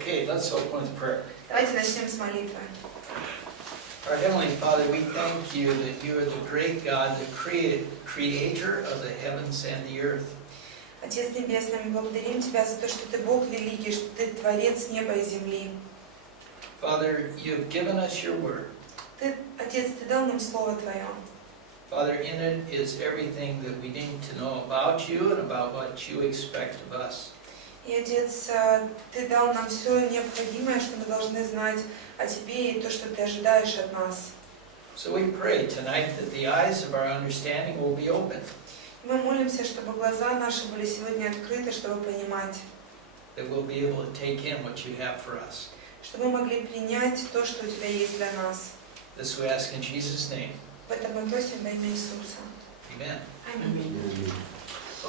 Okay, let's open with prayer. Давайте начнем с молитвы. Our Heavenly Father, we thank you that you are the great God, the creator of the heavens and the earth. Отец Небесный, мы благодарим Тебя за то, что Ты Бог великий, что Ты Творец неба и земли. Father, you have given us your word. Ты, Отец, Ты дал нам Слово Твое. Father, in it is everything that we need to know about you and about what you expect of us. И, Отец, Ты дал нам все необходимое, что мы должны знать о Тебе и то, что Ты ожидаешь от нас. So we pray tonight that the eyes of our understanding will be open. Мы молимся, чтобы глаза наши были сегодня открыты, чтобы понимать, That we'll be able to take in what you have for us. чтобы мы могли принять то, что у Тебя есть для нас. This we ask in Jesus' name. Поэтому мы просим во имя Иисуса. Amen. Аминь.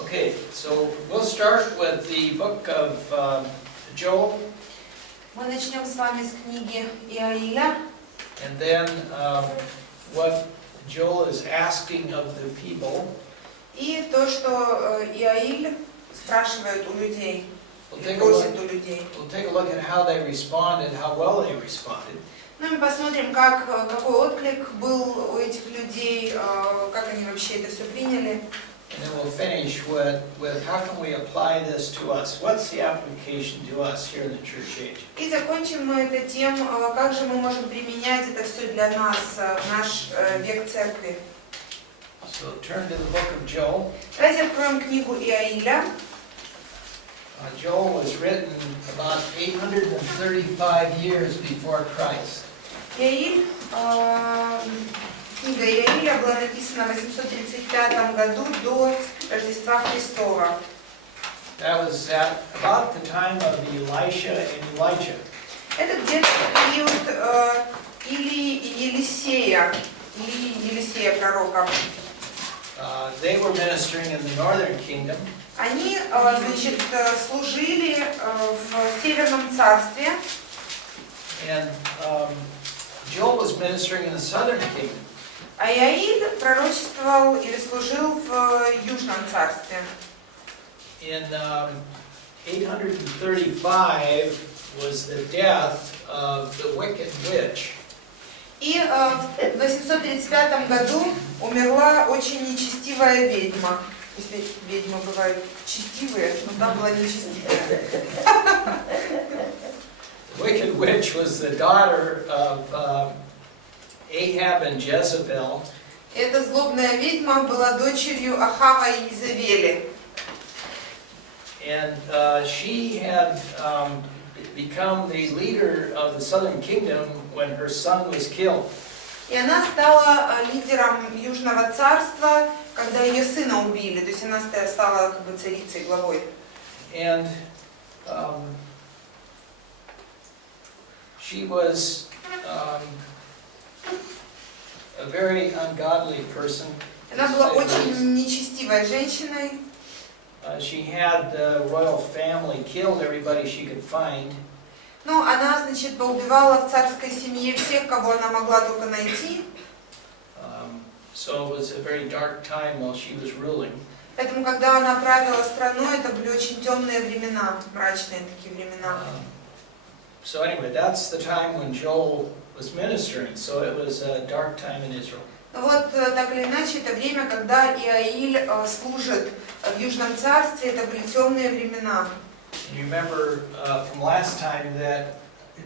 Okay, so we'll start with the book of Joel, Мы начнем с вами с книги Иаиля. and then what Joel is asking of the people. И то, что Иаиль спрашивает у людей, We'll просит у людей. take a look at how they responded, how well they responded. Ну и посмотрим, какой отклик был у этих людей, как они вообще это все приняли. And then we'll finish with how can we apply this to us? What's the application to us here in the church age? И закончим мы это тем, как же мы можем применять это все для нас в наш век церкви. So turn to the book of Joel. Давайте откроем книгу Иаиля. Joel was written about 835 years before Christ. Иаиль, книга Иаиля была написана в 835 году до Рождества Христова. That was at about the time of Elisha and Elijah. Это где-то период или Елисея пророка. They were ministering in the northern kingdom. Они, значит, служили в Северном царстве. And Joel was ministering in the southern kingdom. А Иаиль пророчествовал или служил в Южном царстве. In 835 was the death of the wicked witch. И в 835 году умерла очень нечестивая ведьма. Если ведьмы бывают честивые, но та была нечестивая. The wicked witch was the daughter of Ahab and Jezebel. Эта злобная ведьма была дочерью Ахава и Изавели. And she had become the leader of the southern kingdom when her son was killed. И она стала лидером Южного царства, когда ее сына убили. То есть она стала как бы царицей, главой. And she was a very ungodly person. Она была очень нечестивой женщиной. She had the royal family killed everybody she could find. Ну, она, значит, поубивала в царской семье всех, кого она могла только найти. So it was a very dark time while she was ruling. Поэтому, когда она правила страной, это были очень темные времена, мрачные такие времена. So anyway, that's the time when Joel was ministering. So it was a dark time in Israel. Ну вот, так или иначе, это время, когда Иаиль служит в Южном царстве, это были темные времена. You remember from last time that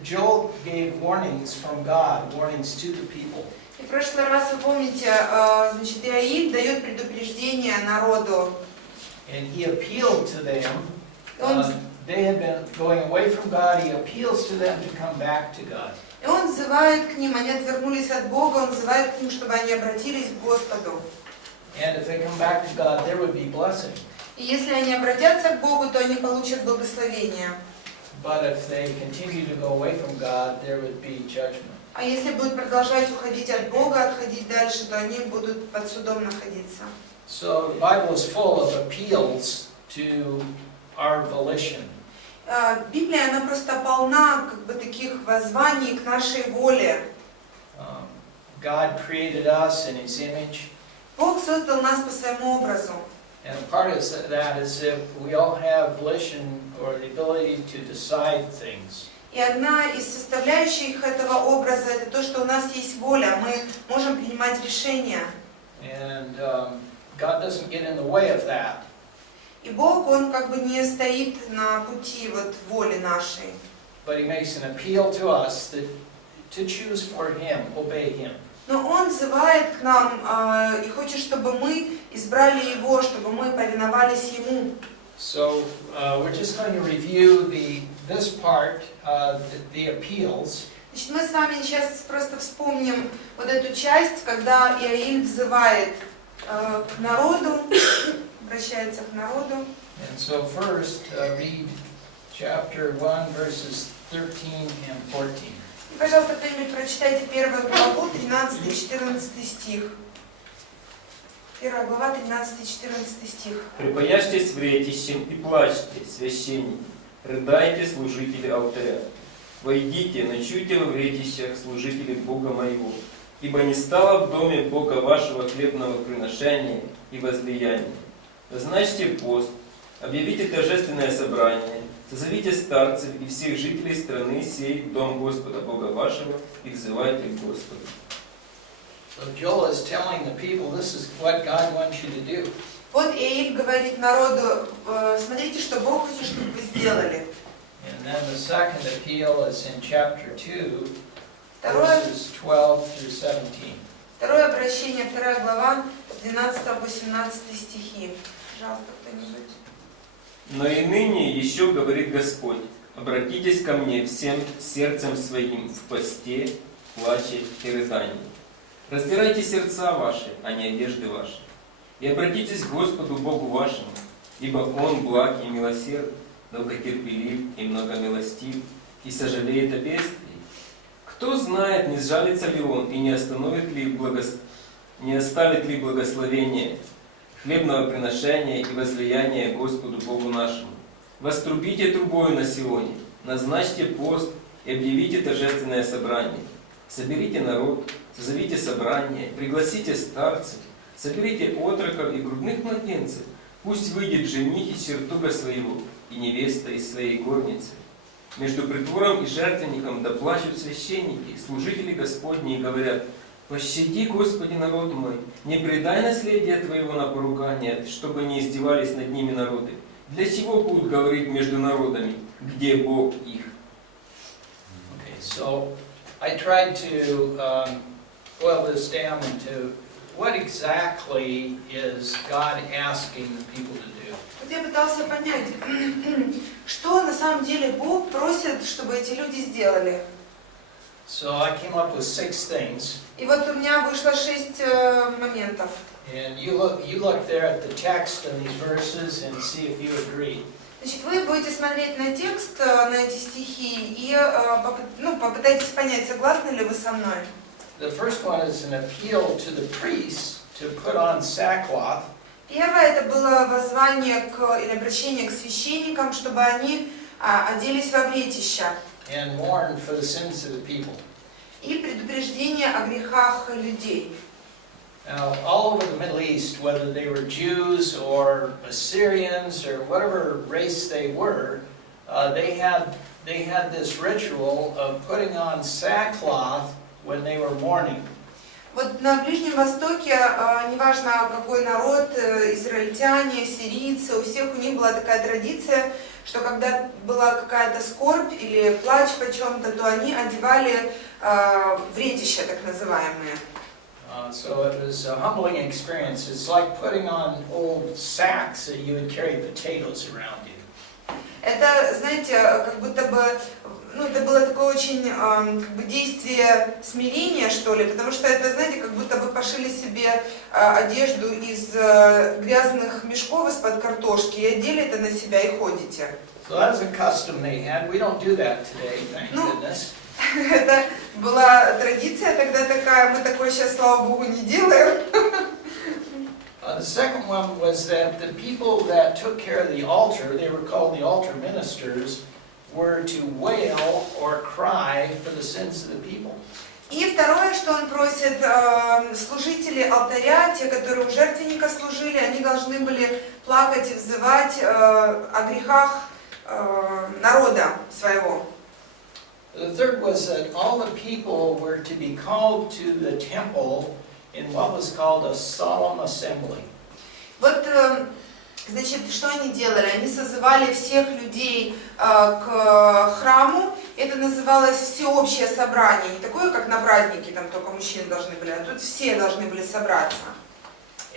Joel gave warnings from God, warnings to the people. И в прошлый раз, вы помните, значит, Иаиль дает предупреждение народу. And he appealed to them. They had been going away from God. He appeals to them to come back to God. И он взывает к ним, они отвернулись от Бога, он взывает к ним, чтобы они обратились к Господу. And if they come back to God, there would be blessing. И если они обратятся к Богу, то они получат благословение. But if they continue to go away from God, there would be judgment. А если будут продолжать уходить от Бога, отходить дальше, то они будут под судом находиться. So the Bible is full of appeals to our volition. Библия, она просто полна как бы таких воззваний к нашей воле. God created us in His image. Бог создал нас по своему образу. And a part of that is that we all have volition or the ability to decide things. И одна из составляющих этого образа — это то, что у нас есть воля, мы можем принимать решения. And God doesn't get in the way of that. И Бог, Он как бы не стоит на пути вот воли нашей. But He makes an appeal to us that to choose for Him, obey Him. Но Он взывает к нам и хочет, чтобы мы избрали Его, чтобы мы повиновались Ему. So we're just going to review this part, the appeals. Значит, мы с вами сейчас просто вспомним вот эту часть, когда Иоиль взывает к народу, обращается к народу. And so first, read chapter 1, verses 13 and 14. И, пожалуйста, кто-нибудь прочитайте первую главу, 13-14 стих. Первая глава, 13-14 стих. «Припаяжьтесь вретищем и плачьте, священники, рыдайте, служители алтаря. Войдите, ночуйте во вретищах, служители Бога моего, ибо не стало в доме Бога вашего хлебного приношения и возлияния. Назначьте пост, объявите торжественное собрание, созовите старцев и всех жителей страны сей в дом Господа Бога вашего и взывайте к Господу». So Joel is telling the people, this is what God wants you to do. Вот Иоиль говорит народу, смотрите, что Бог хочет, чтобы вы сделали. And then the second appeal is in chapter 2, Второе, verses 12 through 17. второе обращение, 2 глава, с 12 по 17 стихи. Пожалуйста, кто-нибудь. «Но и ныне еще говорит Господь, обратитесь ко мне всем сердцем своим в посте, плаче и рыдании. Раздирайте сердца ваши, а не одежды ваши, и обратитесь к Господу Богу вашему, ибо Он благ и милосерд, долготерпелив и многомилостив, и сожалеет о бедствии. Кто знает, не сжалится ли Он и не оставит ли благословение хлебного приношения и возлияния Господу Богу нашему. Вострубите трубою на Сионе, назначьте пост и объявите торжественное собрание. Соберите народ, созовите собрание, пригласите старцев, соберите отроков и грудных младенцев, пусть выйдет жених из чертога своего и невеста из своей горницы. Между притвором и жертвенником да плачут священники, служители Господни, и говорят: «Пощади, Господи, народ мой, не предай наследие Твоего на поругание, чтобы не издевались над ними народы. Для чего будут говорить между народами, где Бог их?» Okay, so I tried to boil this down into what exactly is God asking the people to do. Вот я пытался понять, что на самом деле Бог просит, чтобы эти люди сделали. So I came up with 6 things. И вот у меня вышло 6 моментов. And you look there at the text in these verses and see if you agree. Значит, вы будете смотреть на текст, на эти стихи и попытайтесь понять, согласны ли вы со мной. The first one is an appeal to the priests to put on sackcloth. Первое, это было воззвание или обращение к священникам, чтобы они оделись во вретища. And mourn for the sins of the people. И предупреждение о грехах людей. Now, all over the Middle East, whether they were Jews or Assyrians or whatever race they were, they had this ritual of putting on sackcloth when they were mourning. Вот на Ближнем Востоке, неважно какой народ, израильтяне, сирийцы, у всех у них была такая традиция, что когда была какая-то скорбь или плач по чем-то, то они одевали вретища, так называемые. So it was a humbling experience. It's like putting on old sacks that you would carry potatoes around you. Это, знаете, как будто бы, это было такое очень действие смирения, что ли, потому что это, знаете, как будто вы пошили себе одежду из грязных мешков из-под картошки и одели это на себя и ходите. So that was a custom they had. We don't do that today, thank goodness. Это была традиция тогда такая, мы такое сейчас, слава Богу, не делаем. The second one was that the people that took care of the altar, they were called the altar ministers, were to wail or cry for the sins of the people. И второе, что он просит, служители алтаря, те, которые у жертвенника служили, они должны были плакать и взывать о грехах народа своего. The third was that all the people were to be called to the temple in what was called a solemn assembly. Вот, значит, что они делали? Они созывали всех людей к храму. Это называлось всеобщее собрание. Не такое, как на празднике, там только мужчины должны были, а тут все должны были собраться.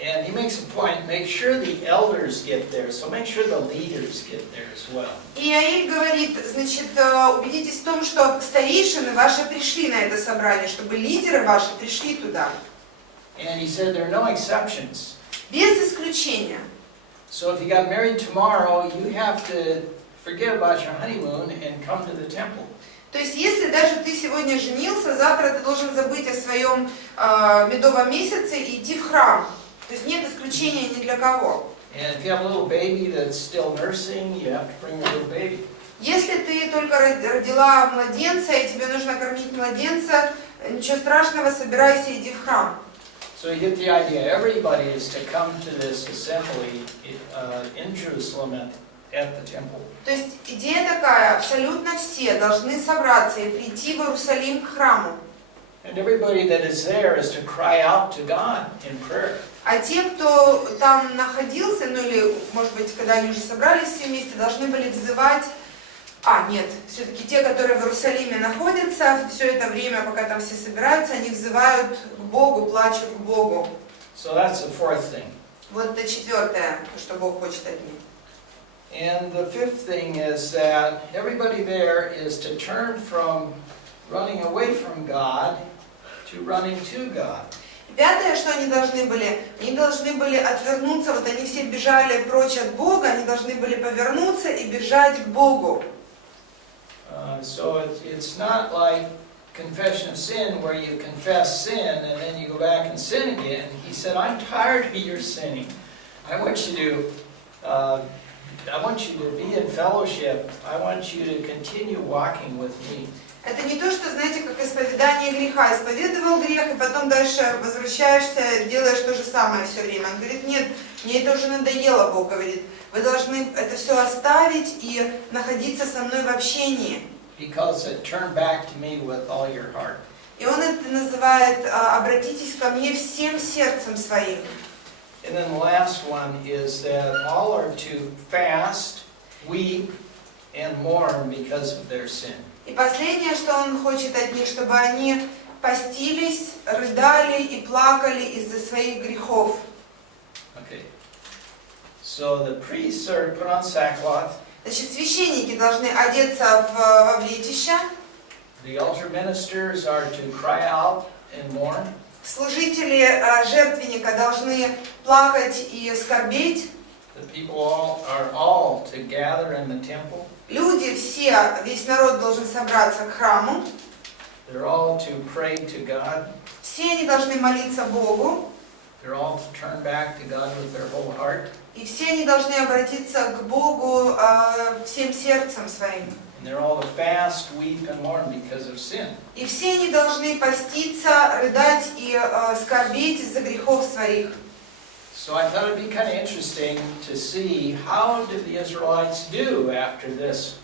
And he makes a point, make sure the elders get there, so make sure the leaders get there as well. И Аиль говорит, значит, убедитесь в том, что старейшины ваши пришли на это собрание, чтобы лидеры ваши пришли туда. And he said there are no exceptions. Без исключения. So if you got married tomorrow, you have to forget about your honeymoon and come to the temple. То есть, если даже ты сегодня женился, завтра ты должен забыть о своем медовом месяце и идти в храм. То есть нет исключения ни для кого. And if you have a little baby that's still nursing, you have to bring the little baby. Если ты только родила младенца и тебе нужно кормить младенца, ничего страшного, собирайся, иди в храм. So you get the idea. Everybody is to come to this assembly in Jerusalem at the temple. То есть идея такая, абсолютно все должны собраться и прийти в Иерусалим к храму. And everybody that is there is to cry out to God in prayer. А те, кто там находился, ну или, может быть, когда они уже собрались все вместе, должны были взывать... нет, все-таки те, которые в Иерусалиме находятся, все это время, пока там все собираются, они взывают к Богу, плачут к Богу. So that's the fourth thing. Вот это четвертое, что Бог хочет от них. And the fifth thing is that everybody there is to turn from running away from God to running to God. Пятое, что они должны были отвернуться, вот они все бежали прочь от Бога, они должны были повернуться и бежать к Богу. So it's not like confession of sin where you confess sin and then you go back and sin again. He said, I'm tired of your sinning. I want you to be in fellowship. I want you to continue walking with me. Это не то, что, знаете, как исповедание греха. Исповедовал грех, и потом дальше возвращаешься, делаешь то же самое все время. Он говорит, нет, мне это уже надоело, Бог говорит. Вы должны это все оставить и находиться со мной в общении. Because it turned back to me with all your heart. И он это называет «обратитесь ко мне всем сердцем своим». And then the last one is that all are to fast, weep, and mourn because of their sin. И последнее, что он хочет от них, чтобы они постились, рыдали и плакали из-за своих грехов. Okay. So the priests are to put on sackcloth. Значит, священники должны одеться во влетище. The altar ministers are to cry out and mourn. Служители жертвенника должны плакать и скорбеть. The people are all to gather in the temple. Люди все, весь народ должен собраться к храму. They're all to pray to God. Все они должны молиться Богу. They're all to turn back to God with their whole heart. И все они должны обратиться к Богу всем сердцем своим. And they're all to fast, weep, and mourn because of sin. И все они должны поститься, рыдать и скорбеть из-за грехов своих. So I thought it'd be kind of interesting to see how did the Israelites do after this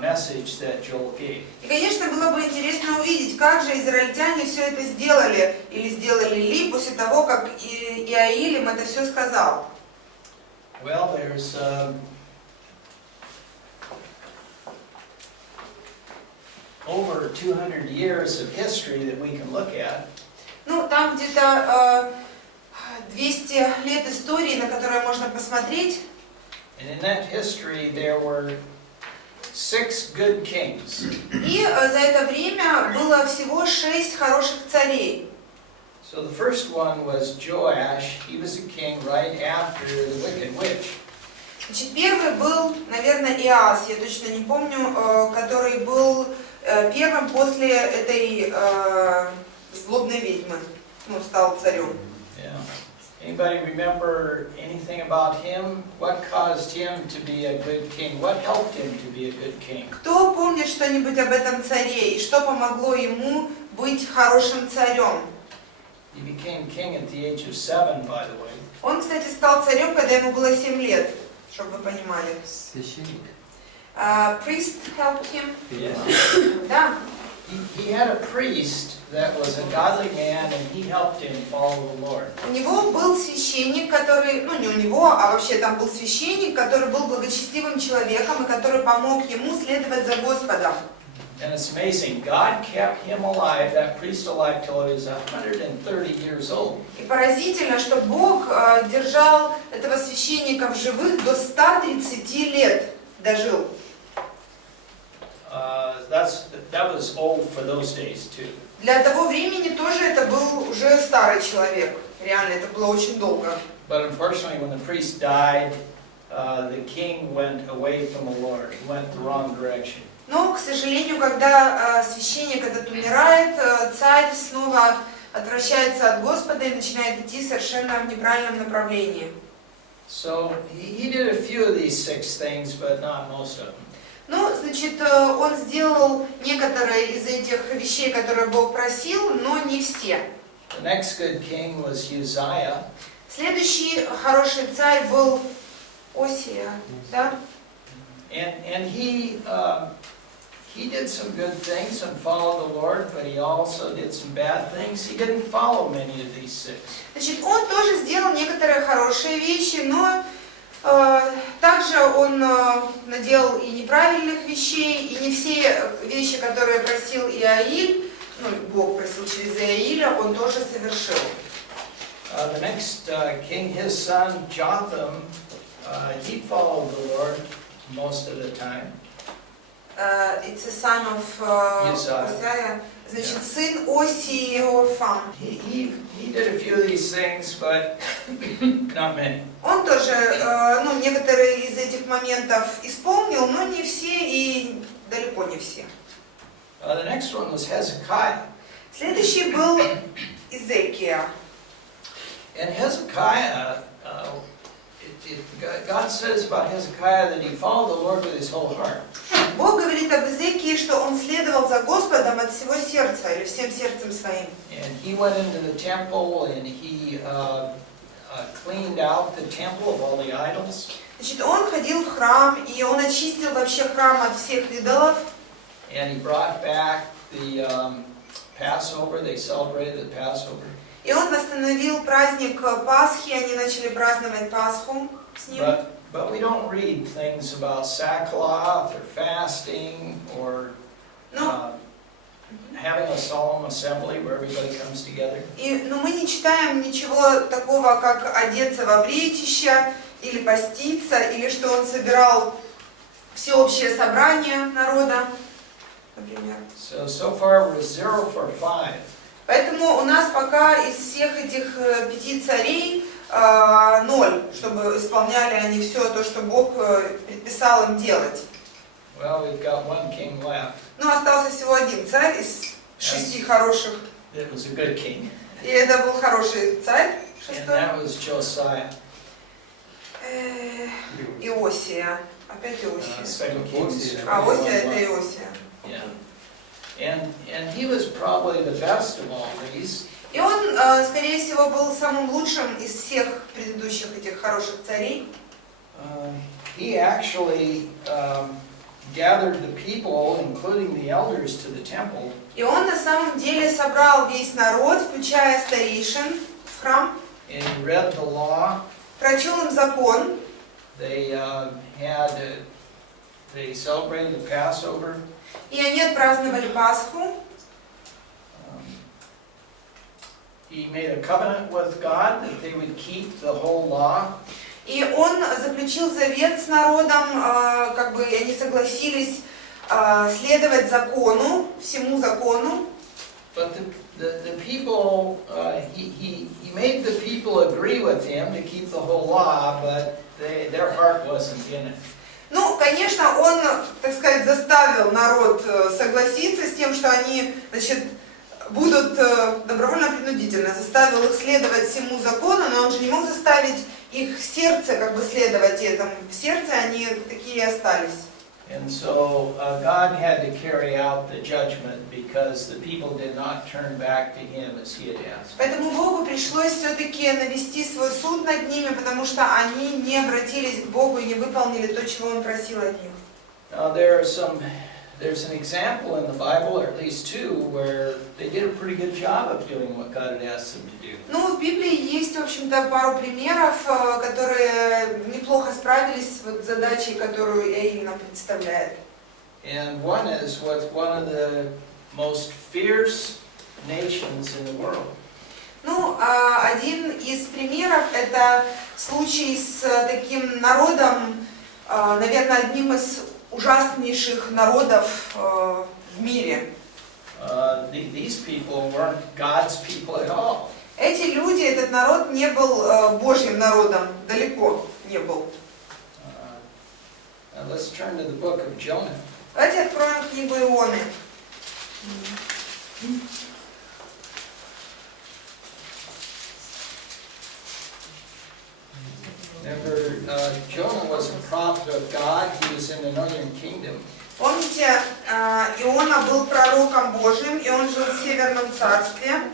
message that Joel gave. И, конечно, было бы интересно увидеть, как же израильтяне все это сделали, или сделали ли после того, как Иаиль им это все сказал. Well, there's over 200 years of history that we can look at. Ну, там где-то 200 лет истории, на которые можно посмотреть. And in that history there were 6 good kings. И за это время было всего 6 хороших царей. So the first one was Joash. He was a king right after the wicked witch. Значит, первый был, наверное, Иоас, я точно не помню, который был первым после этой злобной ведьмы, стал царем. Yeah. Anybody remember anything about him? What caused him to be a good king? What helped him to be a good king? Кто помнит что-нибудь об этом царе и что помогло ему быть хорошим царем? He became king at the age of 7, by the way. Он, кстати, стал царем, когда ему было 7 лет, чтобы вы понимали. Священник. Priest helped him. Yeah. Да. He had a priest that was a godly man, and he helped him follow the Lord. У него был священник, который, ну не у него, а вообще там был священник, который был благочестивым человеком и который помог ему следовать за Господом. And it's amazing, God kept him alive, that priest alive, till he was 130 years old. И поразительно, что Бог держал этого священника в живых до 130 лет дожил. That was old for those days too. Для того времени тоже это был уже старый человек. Реально, это было очень долго. But unfortunately, when the priest died, the king went away from the Lord. He went the wrong direction. Но, к сожалению, когда священник этот умирает, царь снова отвращается от Господа и начинает идти совершенно в неправильном направлении. So he did a few of these 6 things, but not most of them. Ну, значит, он сделал некоторые из этих вещей, которые Бог просил, но не все. The next good king was Uzziah. Следующий хороший царь был Осия, да? And he did some good things and followed the Lord, but he also did some bad things. He didn't follow many of these 6. Значит, он тоже сделал некоторые хорошие вещи, но также он наделал и неправильных вещей, и не все вещи, которые просил Иаиль, ну, Бог просил через Иаиля, он тоже совершил. The next king, his son Jotham, he followed the Lord most of the time. It's a son of Uzziah. Значит, сын Осии Иофам. He did a few of these things, but not many. Он тоже, ну, некоторые из этих моментов исполнил, но не все и далеко не все. The next one was Hezekiah. Следующий был Изекия. And Hezekiah, God says about Hezekiah that he followed the Lord with his whole heart. Бог говорит об Изекии, что он следовал за Господом от всего сердца или всем сердцем своим. And he went into the temple and he cleaned out the temple of all the idols. Значит, он ходил в храм, и он очистил вообще храм от всех идолов. And he brought back the Passover. They celebrated the Passover. И он восстановил праздник Пасхи, они начали праздновать Пасху с ним. But we don't read things about sackcloth or fasting or having a solemn assembly where everybody comes together. Но мы не читаем ничего такого, как одеться во вретище, или поститься, или что он собирал всеобщее собрание народа, например. So far we're 0 for 5. Поэтому у нас пока из всех этих 5 царей 0, чтобы исполняли они все то, что Бог предписал им делать. Well, we've got one king left. Но остался всего один царь из 6 хороших. It was a good king. И это был хороший царь, And шестой. that was Josiah. Иосия. Опять Иосия. Second Kings. Осия это Иосия. Yeah. And he was probably the best of all these. И он, скорее всего, был самым лучшим из всех предыдущих этих хороших царей. He actually gathered the people, including the elders, to the temple. И он на самом деле собрал весь народ, включая старейшин, в храм. And he read the law. Прочел им закон. They celebrated the Passover. И они отпраздновали Пасху. He made a covenant with God that they would keep the whole law. И он заключил завет с народом, как бы они согласились следовать закону, всему закону. But the people, he made the people agree with him to keep the whole law, but their heart wasn't in it. Ну, конечно, он, так сказать, заставил народ согласиться с тем, что они, значит, будут добровольно-принудительно, заставил их следовать всему закону, но он же не мог заставить их сердце как бы следовать этому. В сердце они такие и остались. And so God had to carry out the judgment because the people did not turn back to him as he had asked. Поэтому Богу пришлось все-таки навести свой суд над ними, потому что они не обратились к Богу и не выполнили то, чего Он просил от них. Now there's an example in the Bible, or at least two, where they did a pretty good job of doing what God had asked them to do. Ну, в Библии есть, в общем-то, пару примеров, которые неплохо справились с задачей, которую Иоанн нам представляет. And one is with one of the most fierce nations in the world. Ну, один из примеров – это случай с таким народом, наверное, одним из ужаснейших народов в мире. These people weren't God's people at all. Эти люди, этот народ не был Божьим народом, далеко не был. Let's turn to the book of Jonah. Давайте откроем книгу Ионы. Remember, Jonah was a prophet of God. He was in the northern kingdom. Помните, Иона был пророком Божьим, и он жил в Северном царстве.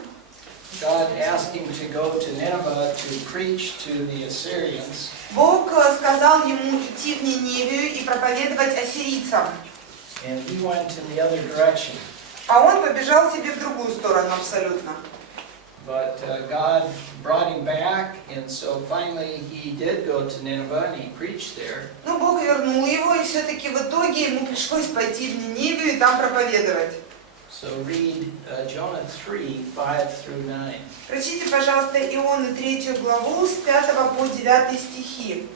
God asked him to go to Nineveh to preach to the Assyrians. Бог сказал ему идти в Ниневию и проповедовать ассирийцам. And he went in the other direction. А он побежал себе в другую сторону абсолютно. But God brought him back, and so finally he did go to Nineveh and he preached there. Но Бог вернул его, и все-таки в итоге ему пришлось пойти в Ниневию и там проповедовать. So read Jonah 3, 5 through 9. Прочтите, пожалуйста, Ионы 3 главу с 5 по 9 стихи.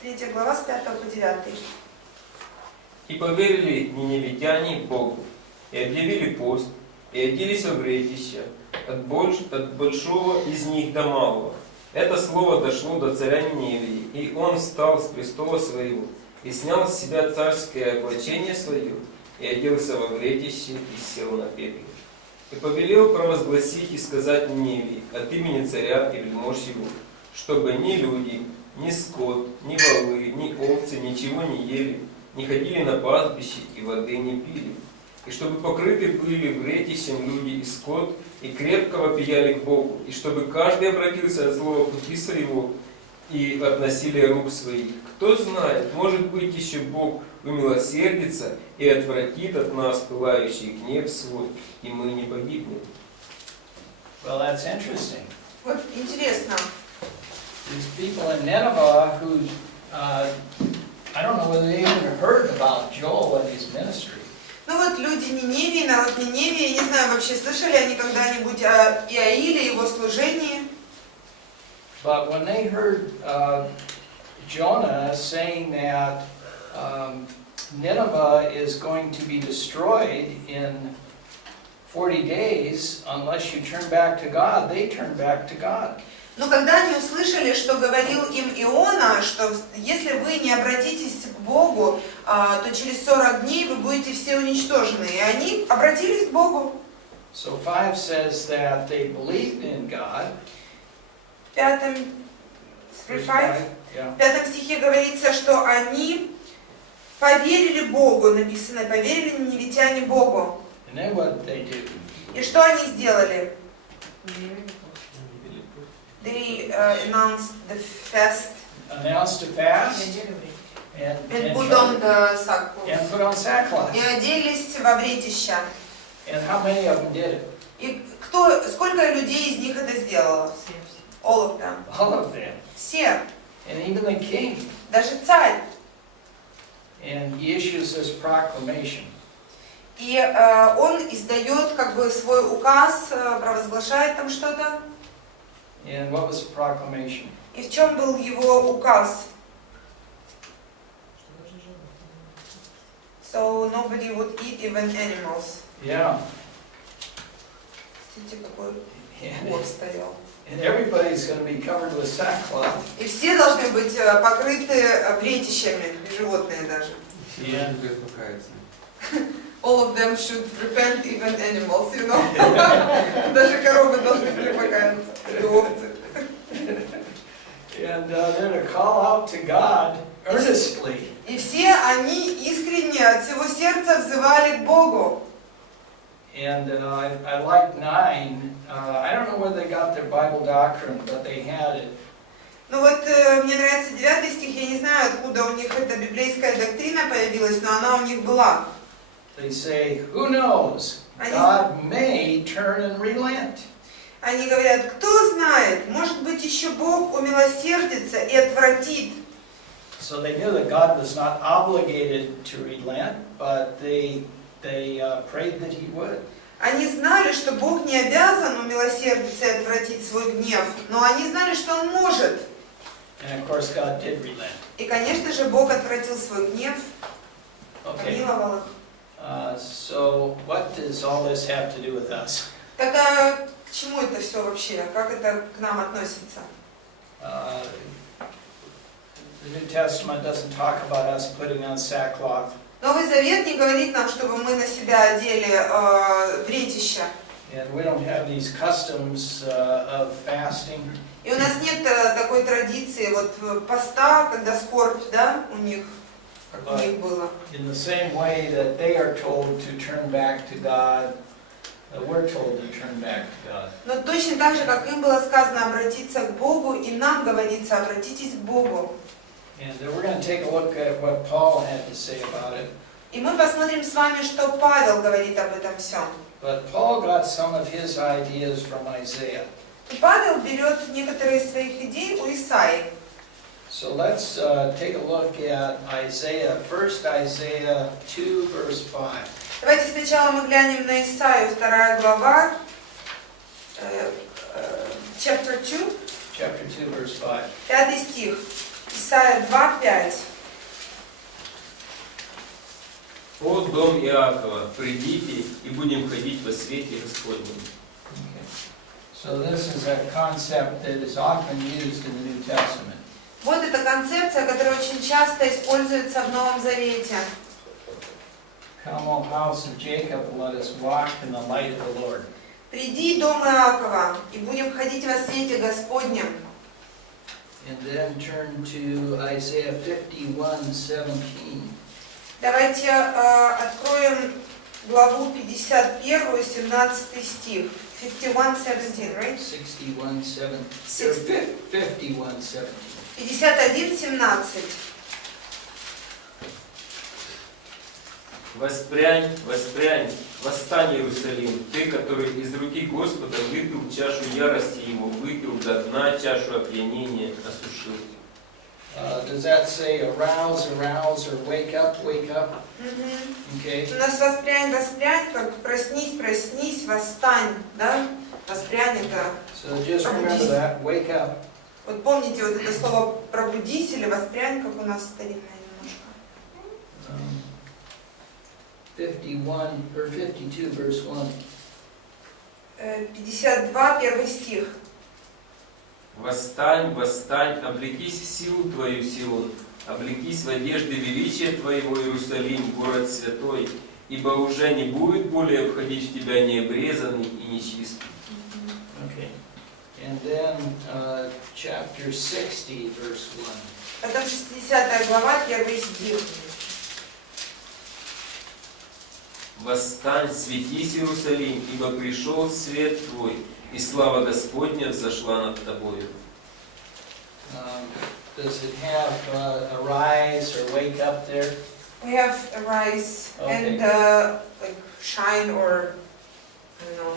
3 глава с 5 по 9. И поверили ниневитяне Богу, и объявили пост, и оделись во вретища, от большого из них до малого. Это слово дошло до царя Ниневии, и он встал с престола своего, и снял с себя царское облачение свое, и оделся во вретище, и сел на пепле. И повелел провозгласить и сказать Ниневии от имени царя и вельмож его, чтобы ни люди, ни скот, ни волы, ни овцы ничего не ели, не ходили на пастбище и воды не пили. И чтобы покрыты были вретищем люди и скот, и крепко вопияли к Богу, и чтобы каждый обратился от злого пути своего, и от насилия рук своих. Кто знает, может быть, еще Бог умилосердится и отвратит от нас пылающий гнев свой, и мы не погибнем. Well, that's interesting. Вот интересно. These people in Nineveh who, I don't know whether they even heard about Joel and his ministry. Ну вот люди Ниневии, народ Ниневии, я не знаю, вообще слышали они когда-нибудь о Иаиле, его служении? But when they heard Jonah saying that Nineveh is going to be destroyed in 40 days unless you turn back to God, they turned back to God. Но когда они услышали, что говорил им Иона, что если вы не обратитесь к Богу, то через 40 дней вы будете все уничтожены. И они обратились к Богу. So 5 says that they believed in God. В 5 стихе говорится, что они поверили Богу, написано, поверили ниневитяне Богу. And then what did they do? И что они сделали? They announced the fast Announced a fast and put on the sackcloth. and put on sackcloth. И оделись во вретища. And how many of them did it? И сколько людей из них это сделало? All of them. All of them. Все. And even the king. Даже царь. And he issues this proclamation. И он издает как бы свой указ, провозглашает там что-то. And what was the proclamation? И в чем был его указ? So nobody would eat, even animals. Yeah. Смотрите, какой бог стоял. And everybody's going to be covered with sackcloth. И все должны быть покрыты вретищами, и животные даже. Yeah. All of them should repent, even animals, you know. Даже коровы должны были покаяться, и овцы. And they're to call out to God earnestly. И все они искренне от всего сердца взывали к Богу. And I like 9. I don't know whether they got their Bible doctrine, but they had it. Ну вот мне нравится 9 стих, я не знаю, откуда у них эта библейская доктрина появилась, но она у них была. They say, who knows? God may turn and relent. Они говорят, кто знает, может быть еще Бог умилосердится и отвратит. So they knew that God was not obligated to relent, but they prayed that He would. Они знали, что Бог не обязан умилосердиться и отвратить свой гнев, но они знали, что Он может. And of course God did relent. И, конечно же, Бог отвратил свой гнев, Okay. помиловал их. So what does all this have to do with us? Так а к чему это все вообще? Как это к нам относится? The New Testament doesn't talk about us putting on sackcloth. Новый Завет не говорит нам, чтобы мы на себя одели вретища. And we don't have these customs of fasting. И у нас нет такой традиции вот поста, когда скорбь, да, у них было. In the same way that they are told to turn back to God, we're told to turn back to God. Но точно так же, как им было сказано обратиться к Богу, и нам говорится обратитесь к Богу. And we're going to take a look at what Paul had to say about it. И мы посмотрим с вами, что Павел говорит об этом всем. But Paul got some of his ideas from Isaiah. И Павел берет некоторые из своих идей у Исаии. So let's take a look at Isaiah, 1 Isaiah 2, verse 5. Давайте сначала мы глянем на Исаию, 2 глава, chapter 2, Chapter 2, verse 5. 5 стих. Исаия 2, 5. «О, дом Иакова, придите и будем ходить во свете Господнем». Okay. So this is a concept that is often used in the New Testament. Вот эта концепция, которая очень часто используется в Новом Завете. Come, O house of Jacob, and let us walk in the light of the Lord. «Приди, дом Иакова, и будем ходить во свете Господнем». And then turn to Isaiah 51:17. Давайте откроем главу 51, 17 стих. 51:17, right? 61:17. 51:17. 51:17. «Воспрянь, воспрянь, восстань, Иерусалим, ты, который из руки Господа выпил чашу ярости его, выпил до дна чашу опьянения, осушил». Does that say arouse, arouse, or wake up, wake up? Okay. У нас воспрянь, воспрянь, как проснись, проснись, восстань, да? Воспрянь это. So just remember that, wake up. Вот помните вот это слово пробудись или воспрянь, как у нас старинное немножко. 51 or 52, verse 1. 52, 1 стих. «Восстань, восстань, облекись в силу твою, Сион, облекись в одежды величия твоего, Иерусалим, город святой, ибо уже не будет более входить в тебя необрезанный и нечистый». Okay. And then chapter 60, verse 1. Потом 60 глава, 1 стих. «Восстань, светись, Иерусалим, ибо пришел свет твой, и слава Господня взошла над тобою». Does it have arise or wake up there? We have arise Okay. and like shine or I don't know,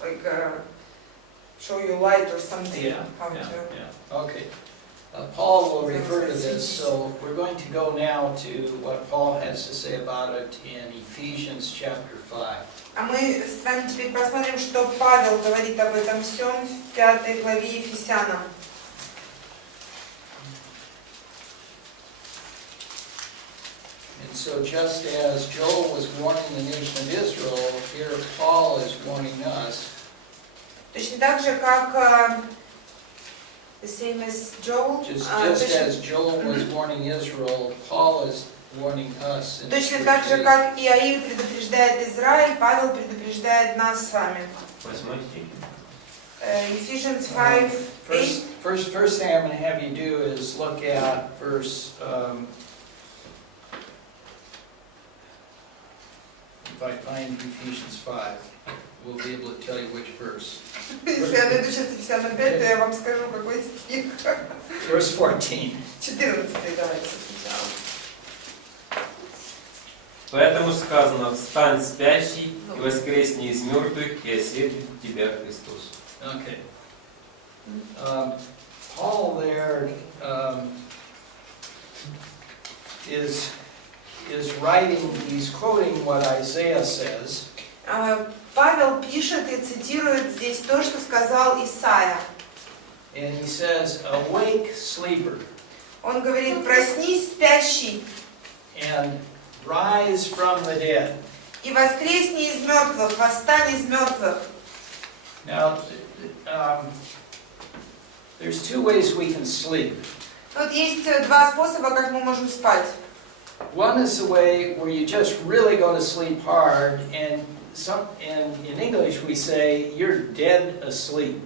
like show you light or something. Yeah, How yeah, to. yeah. Okay. Paul will refer to this, so we're going to go now to what Paul has to say about it in Ephesians chapter 5. А мы с вами теперь посмотрим, что Павел говорит об этом всем в 5 главе Ефесянам. And so just as Joel was warning the nation of Israel, here Paul is warning us. Точно так же, как the same as Joel. Just as Joel was warning Israel, Paul is warning us. in Точно this так же, retreat. как Иаир предупреждает Израиль, Павел предупреждает нас с вами. 8 стих. Ephesians 5:8. First thing I'm going to have you do is look at verse, if I find Ephesians 5. we'll be able to tell you which verse. Если я найду сейчас Ефесянам 5, то я вам скажу, какой стих. Verse 14. 14 давайте сначала. Поэтому сказано: «Встань, спящий, и воскресни из мертвых, и осветит тебя Христос». Okay. Paul there is writing, he's quoting what Isaiah says. Павел пишет и цитирует здесь то, что сказал Исаия. And he says, "Awake, sleeper, Он говорит: проснись, спящий, and rise from the dead." и воскресни из мертвых, восстань из мертвых. Now, there's two ways we can sleep. Тут есть два способа, как мы можем спать. One is the way where you just really go to sleep hard, and in English we say you're dead asleep.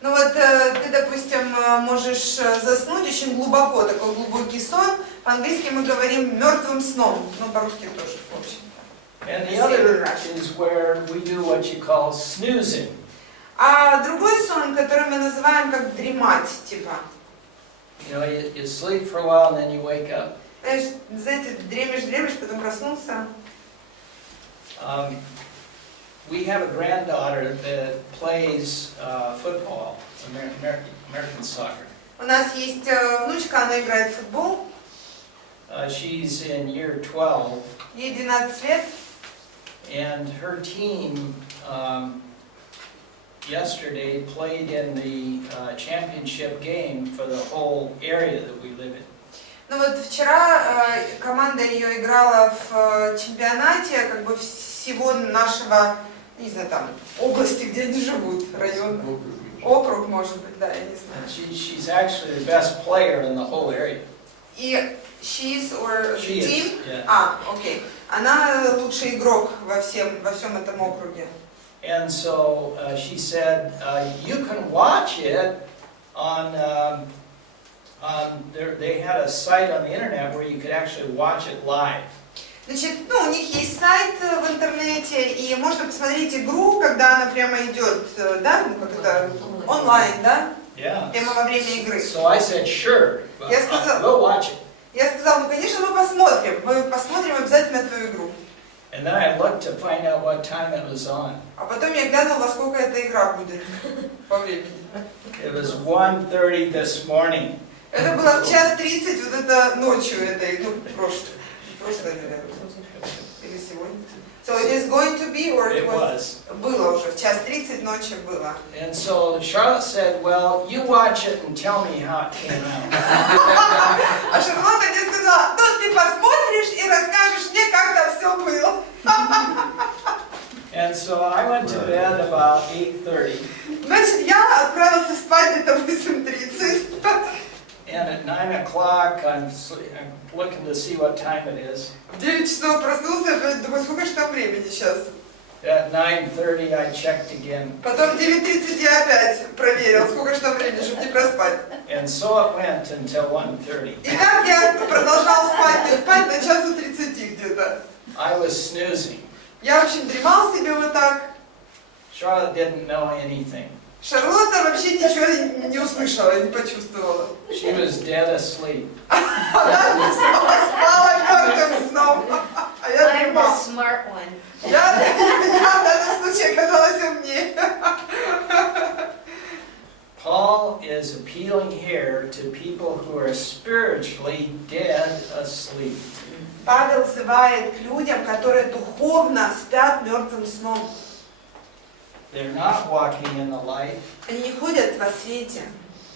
Ну вот ты, допустим, можешь заснуть очень глубоко, такой глубокий сон. По-английски мы говорим мертвым сном, но по-русски тоже, в общем-то. And the other is where we do what you call snoozing. А другой сон, который мы называем как дремать, типа. You know, you sleep for a while and then you wake up. Знаете, дремешь, потом проснулся. We have a granddaughter that plays football, American soccer. У нас есть внучка, она играет в футбол. She's in year 12, Ей 12 лет. and her team yesterday played in the championship game for the whole area that we live in. Ну вот вчера команда ее играла в чемпионате как бы всего нашего, не знаю, там, области, где они живут, район. Округ, может быть, да, я не знаю. She's actually the best player in the whole area. И she's or She team? is, yeah. Окей. Она лучший игрок во всем этом округе. And so she said, you can watch it on they had a site on the internet where you could actually watch it live. Значит, ну, у них есть сайт в интернете, и можно посмотреть игру, когда она прямо идет, да, ну, как это, онлайн, да? Yeah. Прямо во время игры. So I said, sure, Я сказал, we'll watch it. Я сказала, ну, конечно, мы посмотрим обязательно твою игру. And then I looked to find out what time it was on. А потом я глянула, во сколько эта игра будет по времени. It was 1:30 this morning. Это было в 1:30 вот это ночью этой, ну, прошлой, наверное, или сегодня. So it is going to be, or It was. Было уже, в 1:30 ночи было. And so Charlotte said, well, you watch it and tell me how it came out. А Шарлотта мне сказала, ну ты посмотришь и расскажешь мне, как там все было. And so I went to bed about 8:30. Значит, я отправился спать где-то в 8:30. And at 9 o'clock, I'm looking to see what time it is. В 9 часов проснулся, думаю, сколько же там времени сейчас? At 9:30, I checked again. Потом в 9:30 я опять проверил, сколько же там времени, чтобы не проспать. And so it went until 1:30. И так я продолжал спать, не спать до 1:30 где-то. I was snoozing. Я очень дремал себе вот так. Charlotte didn't know anything. Шарлотта вообще ничего не услышала, не почувствовала. She was dead asleep. Она спала мертвым сном, а я I'm the дремал. smart one. Я в этом случае оказалась умнее. Paul is appealing here to people who are spiritually dead asleep. Павел взывает к людям, которые духовно спят мертвым сном. They're not walking in the light. Они не ходят во свете.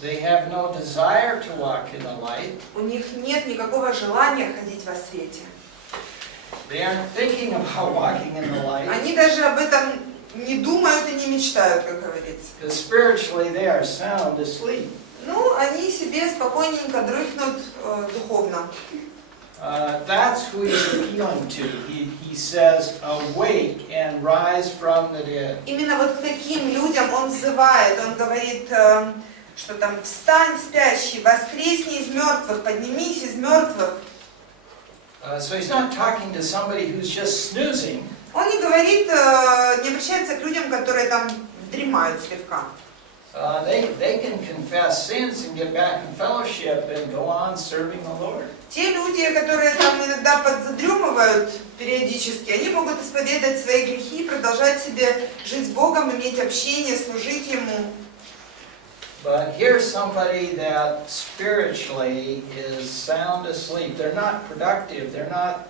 They have no desire to walk in the light. У них нет никакого желания ходить во свете. They aren't thinking about walking in the light. Они даже об этом не думают и не мечтают, как говорится. Because spiritually they are sound asleep. Ну, они себе спокойненько дрыхнут духовно. That's who he's appealing to. He says, awake and rise from the dead. Именно вот к таким людям он взывает. Он говорит, что там встань, спящий, воскресни из мертвых, поднимись из мертвых. So he's not talking to somebody who's just snoozing. Он не говорит, не обращается к людям, которые там дремают слегка. They can confess sins and get back in fellowship and go on serving the Lord. Те люди, которые там иногда подзадремывают периодически, они могут исповедать свои грехи и продолжать себе жить с Богом, иметь общение, служить Ему. But here's somebody that spiritually is sound asleep. They're not productive. They're not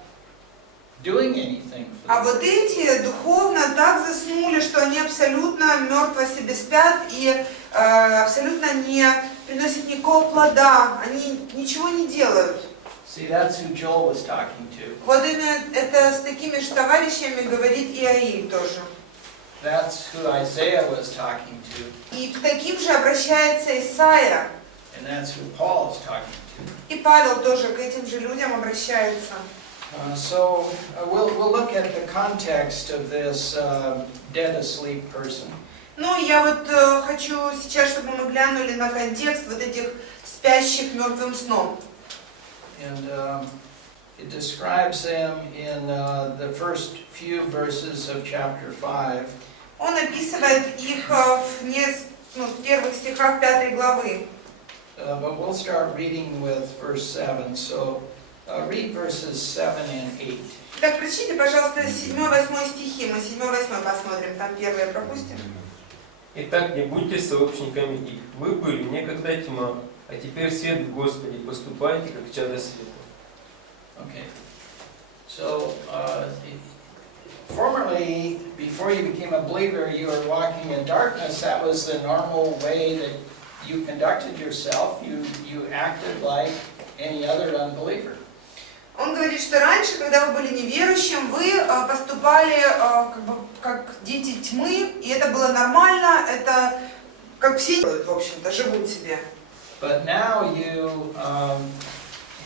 doing anything. А вот эти духовно так заснули, что они абсолютно мертво себе спят и абсолютно не приносят никакого плода. Они ничего не делают. See, that's who Joel was talking to. Вот именно это с такими же товарищами говорит Иаиль тоже. That's who Isaiah was talking to. И к таким же обращается Исаия. And that's who Paul is talking to. И Павел тоже к этим же людям обращается. So we'll look at the context of this dead asleep person. Ну, я вот хочу сейчас, чтобы мы глянули на контекст вот этих спящих мертвым сном. And it describes them in the first few verses of chapter 5. Он описывает их в первых стихах 5 главы. But we'll start reading with verse 7. So read verses 7 and 8. Так, прочтите, пожалуйста, 7-8 стихи. Мы 7-8 посмотрим, там первые пропустим. Итак, не будьте сообщниками их. Вы были некогда тьма, а теперь свет в Господе. Поступайте, как чадо света. Okay. So formerly, before you became a believer, you were walking in darkness. That was the normal way that you conducted yourself. You acted like any other unbeliever. Он говорит, что раньше, когда вы были неверующим, вы поступали как дети тьмы, и это было нормально, это как все, в общем-то, живут себе. But now you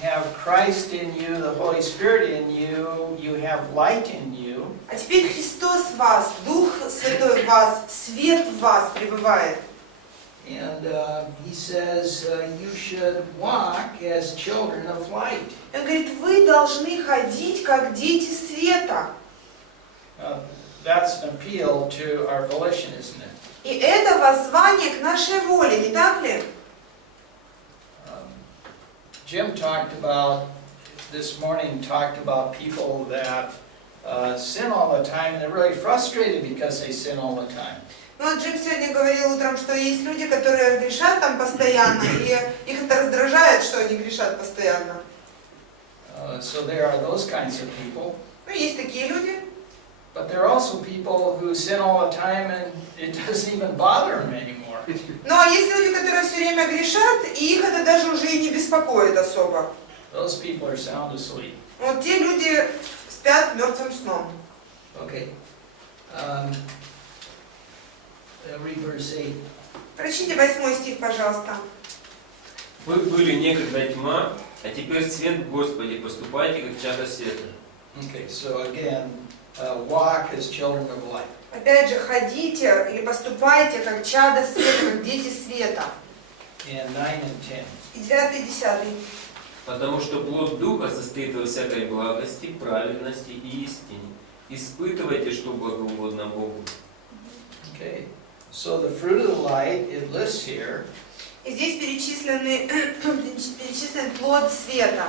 have Christ in you, the Holy Spirit in you, you have light in you. А теперь Христос в вас, Дух Святой в вас, свет в вас пребывает. And he says you should walk as children of light. Он говорит, вы должны ходить как дети света. That's an appeal to our volition, isn't it? И это воззвание к нашей воле, не так ли? Jim this morning talked about people that sin all the time, and they're really frustrated because they sin all the time. Ну, Джим сегодня говорил утром, что есть люди, которые грешат там постоянно, и их это раздражает, что они грешат постоянно. So there are those kinds of people. Ну, есть такие люди. But there are also people who sin all the time and it doesn't even bother them anymore. Ну, а есть люди, которые все время грешат, и их это даже уже и не беспокоит особо. Those people are sound asleep. Вот те люди спят мертвым сном. Okay. Read verse 8. Прочтите 8 стих, пожалуйста. Вы были некогда тьма, а теперь свет в Господе. Поступайте, как чадо света. Okay, so again, walk as children of light. Опять же, ходите или поступайте как чадо света, как дети света. In 9 and 10. И 9 и 10. Потому что плод Духа состоит во всякой благости, праведности и истине. Испытывайте, что благоугодно Богу. Okay, so the fruit of the light, it lists here. И здесь перечислен плод света.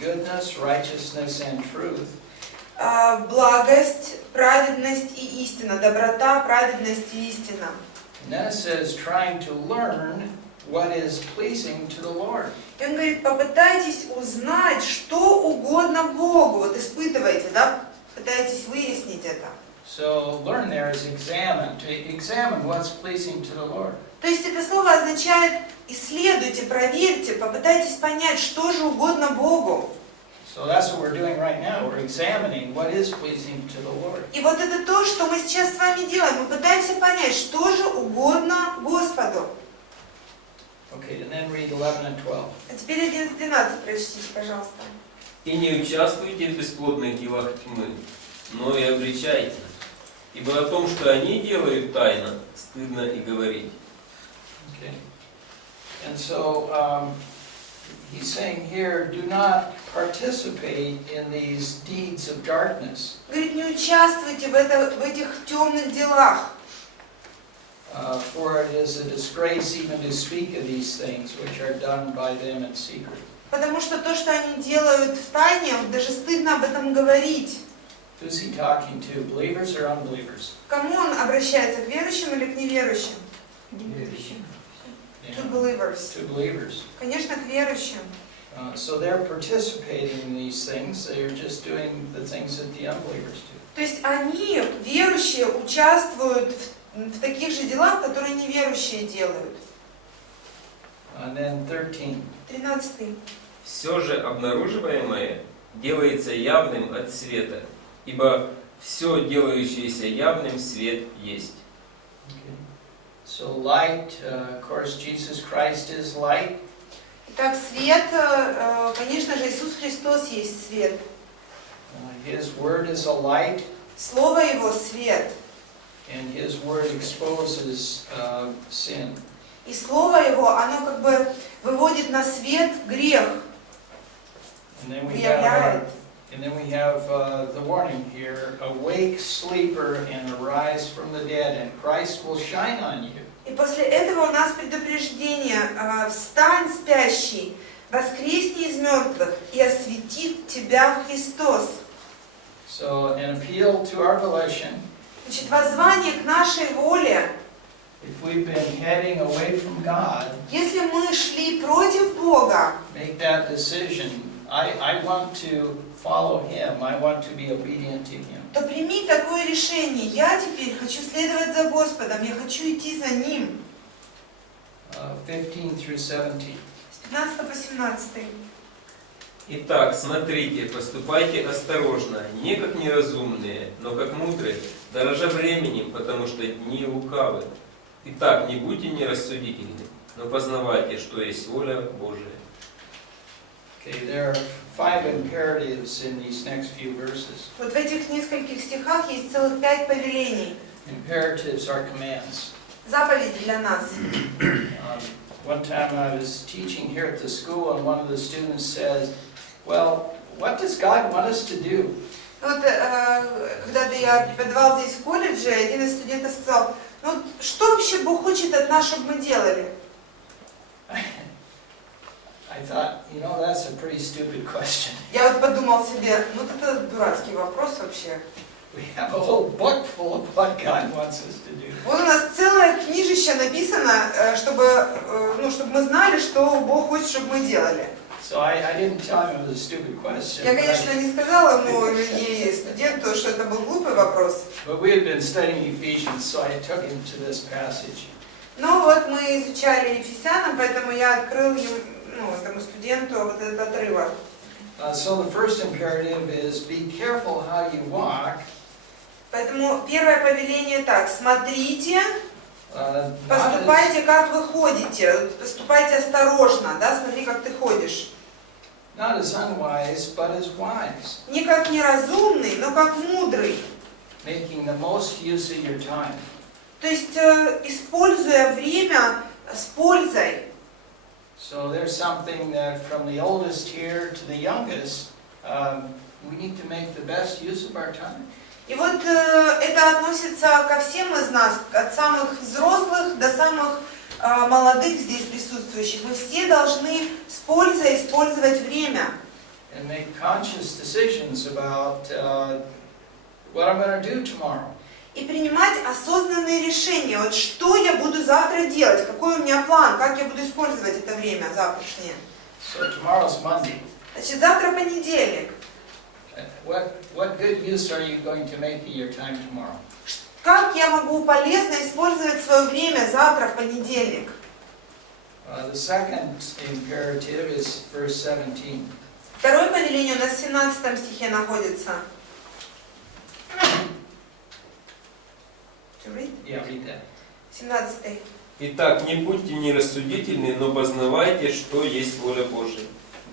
Goodness, righteousness, and truth. Благость, праведность и истина. Доброта, праведность и истина. And then it says, trying to learn what is pleasing to the Lord. И он говорит, попытайтесь узнать, что угодно Богу. Вот испытывайте, да? Пытайтесь выяснить это. So learn there is examine, to examine what's pleasing to the Lord. То есть это слово означает исследуйте, проверьте, попытайтесь понять, что же угодно Богу. So that's what we're doing right now. We're examining what is pleasing to the Lord. И вот это то, что мы сейчас с вами делаем. Мы пытаемся понять, что же угодно Господу. Okay, and then read 11 and 12. А теперь 11-12 прочтите, пожалуйста. И не участвуйте в бесплодных делах тьмы, но и обличайте. Ибо о том, что они делают тайно, стыдно и говорить. Okay. And so he's saying here, do not participate in these deeds of darkness. Говорит, не участвуйте в этих темных делах. For it is a disgrace even to speak of these things which are done by them in secret. Потому что то, что они делают в тайне, вот даже стыдно об этом говорить. Who's he talking to, believers or unbelievers? К кому он обращается, к верующим или к неверующим? Yeah, To believers. to believers. Конечно, к верующим. So they're participating in these things. They're just doing the things that the unbelievers do. То есть они, верующие, участвуют в таких же делах, которые неверующие делают. And then 13. 13. Все же обнаруживаемое делается явным от света, ибо все делающееся явным свет есть. Okay. So light, of course, Jesus Christ is light. Итак, свет, конечно же, Иисус Христос есть свет. His word is a light, Слово Его свет. and His word exposes sin. И Слово Его, оно как бы выводит на свет грех, And then we выявляет. have the warning here: awake, sleeper, and arise from the dead, and Christ will shine on you. И после этого у нас предупреждение: «Встань, спящий, воскресни из мертвых, и осветит тебя Христос». So an appeal to our volition. Значит, воззвание к нашей воле. If we've been heading away from God, Если мы шли против Бога, make that decision. I want to follow Him. I want to be obedient to Him. то прими такое решение. Я теперь хочу следовать за Господом, я хочу идти за Ним. 15 through 17. С 15 по 17. Итак, смотрите, поступайте осторожно, не как неразумные, но как мудрые, дорожа временем, потому что дни лукавы. Итак, не будьте нерассудительны, но познавайте, что есть воля Божия. Okay, there are 5 imperatives in these next few verses. Вот в этих нескольких стихах есть целых 5 повелений. Imperatives are commands. Заповеди для нас. One time I was teaching here at the school, and one of the students says, "Well, what does God want us to do?" Вот когда-то я преподавал здесь в колледже, один из студентов сказал: ну что вообще Бог хочет от нас, чтобы мы делали? I thought, that's a pretty stupid question. Я вот подумал себе, ну это дурацкий вопрос вообще. We have a whole book full of what God wants us to do. Вот у нас целое книжище написано, чтобы мы знали, что Бог хочет, чтобы мы делали. So I didn't tell him it was a stupid question. Я, конечно, не сказала ему и студенту, что это был глупый вопрос. But we had been studying Ephesians, so I took him to this passage. Но вот мы изучали Ефесянам, поэтому я открыл этому студенту вот этот отрывок. So the first imperative is be careful how you walk. Поэтому первое повеление так: смотрите, поступайте, как вы ходите, поступайте осторожно, да, смотри, как ты ходишь. Not as unwise, but as wise. Не как неразумный, но как мудрый. Making the most use of your time. То есть, используя время с пользой. So there's something that from the oldest here to the youngest, we need to make the best use of our time. И вот это относится ко всем из нас, от самых взрослых до самых молодых здесь присутствующих. Мы все должны с пользой использовать время. And make conscious decisions about what I'm going to do tomorrow. И принимать осознанные решения. Вот что я буду завтра делать, какой у меня план, как я буду использовать это время завтрашнее. So tomorrow's Monday. Значит, завтра понедельник. What good use are you going to make of your time tomorrow? Как я могу полезно использовать свое время завтра в понедельник? The second imperative is verse 17. Второе повеление у нас в 17 стихе находится. Yeah, read that. 17. Итак, не будьте нерассудительны, но познавайте, что есть воля Божия.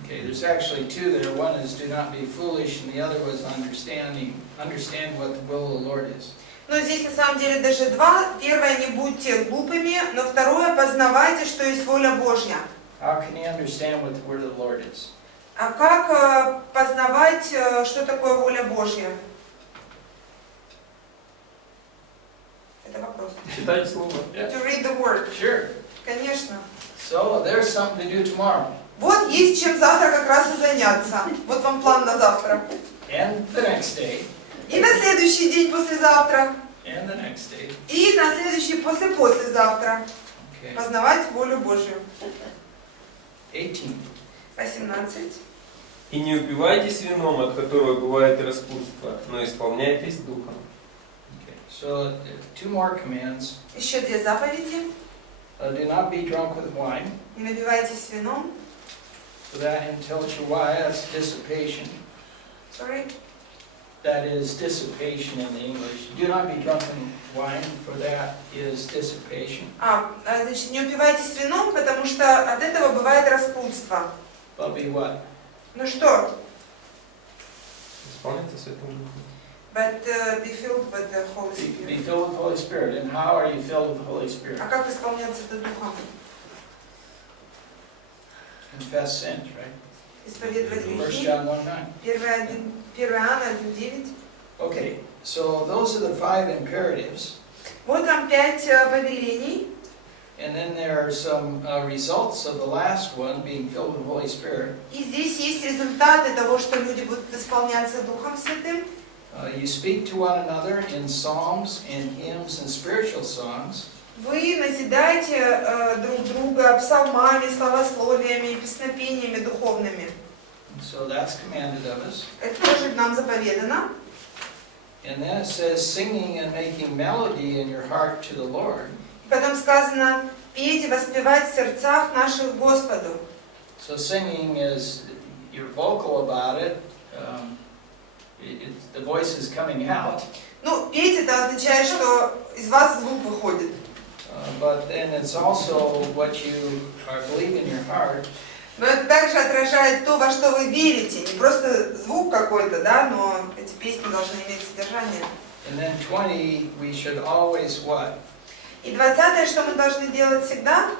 Okay, there's actually two there. One is do not be foolish, and the other was understand what the will of the Lord is. Но здесь на самом деле даже два. Первое: не будьте глупыми, но второе: познавайте, что есть воля Божья. How can you understand what the word of the Lord is? А как познавать, что такое воля Божья? Это вопрос. Читать Слово. To read the word. Sure. Конечно. So there's something to do tomorrow. Вот есть чем завтра как раз и заняться. Вот вам план на завтра. And the next day. И на следующий день послезавтра. And the next day. И на следующий послезавтра. Okay. Познавать волю Божью. 18. 18. И не упивайтесь вином, от которого бывает распутство, но исполняйтесь Духом. Okay. So 2 more commands. Еще 2 заповеди. Do not be drunk with wine. Не напивайтесь вином. So that intellectual, that's dissipation. Sorry. That is dissipation in the English. Do not be drunk with wine, for that is dissipation. Значит, не упивайтесь вином, потому что от этого бывает распутство. But be what? Ну что? Исполняйте Святым Духом. But be filled with the Holy Be Spirit. filled with the Holy Spirit. And how are you filled with the Holy Spirit? А как исполняться это Духом? Confess sins, right? Исповедовать 1 грехи. John 1:9. 1 Иоанна 1:9. Okay, so those are the 5 imperatives. Вот там 5 повелений. And then there are some results of the last one, being filled with the Holy Spirit. И здесь есть результаты того, что люди будут исполняться Духом Святым. You speak to one another in psalms and hymns and spiritual songs. Вы назидаете друг друга псалмами, славословиями и песнопениями духовными. So that's commanded of us. Это тоже нам заповедано. And then it says singing and making melody in your heart to the Lord. Потом сказано, петь и воспевать в сердцах наших Господу. So singing is, you're vocal about it. The voice is coming out. Ну, петь это означает, что из вас звук выходит. But then it's also what you are believing in your heart. Но это также отражает то, во что вы верите. Не просто звук какой-то, да, но эти песни должны иметь содержание. And then 20, we should always what? И 20-е, что мы должны делать всегда?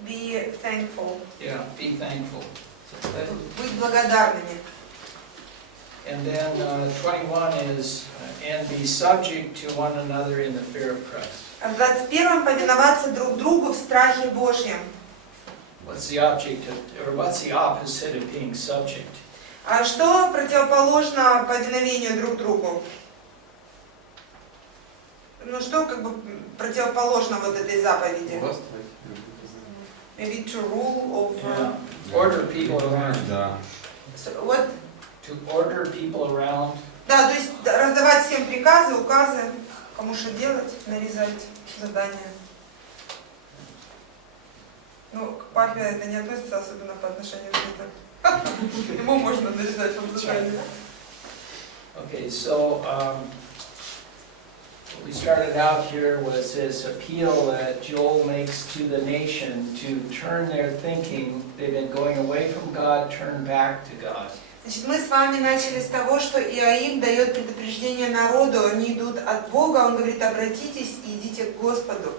Be thankful. Yeah, be thankful. Быть благодарными. And then 21 is, and be subject to one another in the fear of Christ. А в 21-м повиноваться друг другу в страхе Божьем. What's the object of, or what's the opposite of being subject? А что противоположно повиновению друг другу? Ну что как бы противоположно вот этой заповеди? Maybe to rule over... Order people around. What? To order people around. Да, то есть раздавать всем приказы, указы, кому что делать, нарезать задания. Ну, к папе это не относится, особенно по отношению к детям. Ему можно нарезать вам задания. Okay, so what we started out here was this appeal that Joel makes to the nation to turn their thinking. They've been going away from God, turn back to God. Значит, мы с вами начали с того, что Иоанн дает предупреждение народу, они идут от Бога, он говорит, обратитесь и идите к Господу.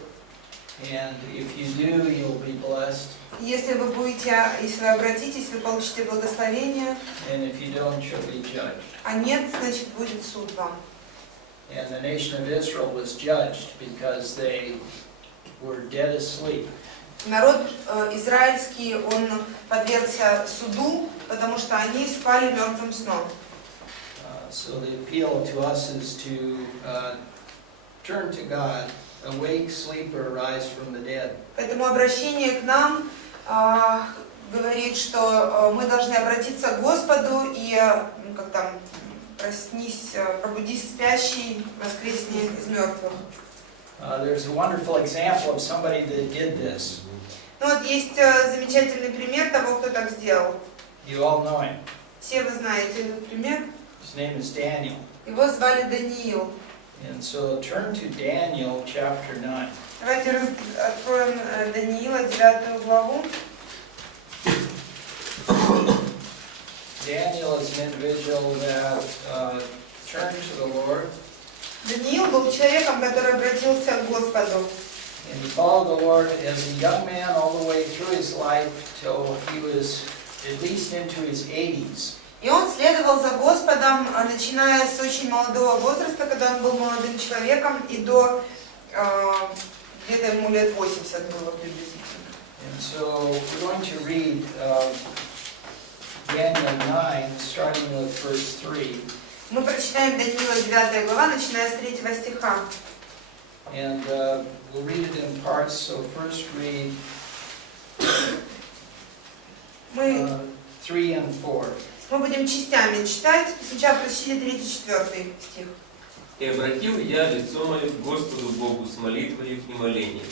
And if you do, you'll be blessed. Если вы обратитесь, вы получите благословение, And if you don't, you'll be judged. а нет, значит, будет суд вам. And the nation of Israel was judged because they were dead asleep. Народ израильский, он подвергся суду, потому что они спали мертвым сном. So the appeal to us is to turn to God, awake, sleeper, rise from the dead. Поэтому обращение к нам говорит, что мы должны обратиться к Господу и, как там, проснись, пробудись спящий, воскресни из мертвых. There's a wonderful example of somebody that did this. Ну вот есть замечательный пример того, кто так сделал. You all know him. Все вы знаете этот пример. His name is Daniel. Его звали Даниил. And so turn to Daniel chapter 9. Давайте откроем Даниила, 9 главу. Daniel is an individual that turned to the Lord. Даниил был человеком, который обратился к Господу. And he followed the Lord as a young man all the way through his life till he was at least into his 80s. И он следовал за Господом, начиная с очень молодого возраста, когда он был молодым человеком, и до где-то ему лет 80 было приблизительно. And so we're going to read Daniel 9, starting with verse 3. Мы прочитаем Даниила 9 глава, начиная с 3 стиха. And we'll read it in parts, so first read Мы 3 and 4. будем частями читать. Сначала прочтите 3-4 стих. «И обратил я лицо мое к Господу Богу с молитвою и молением,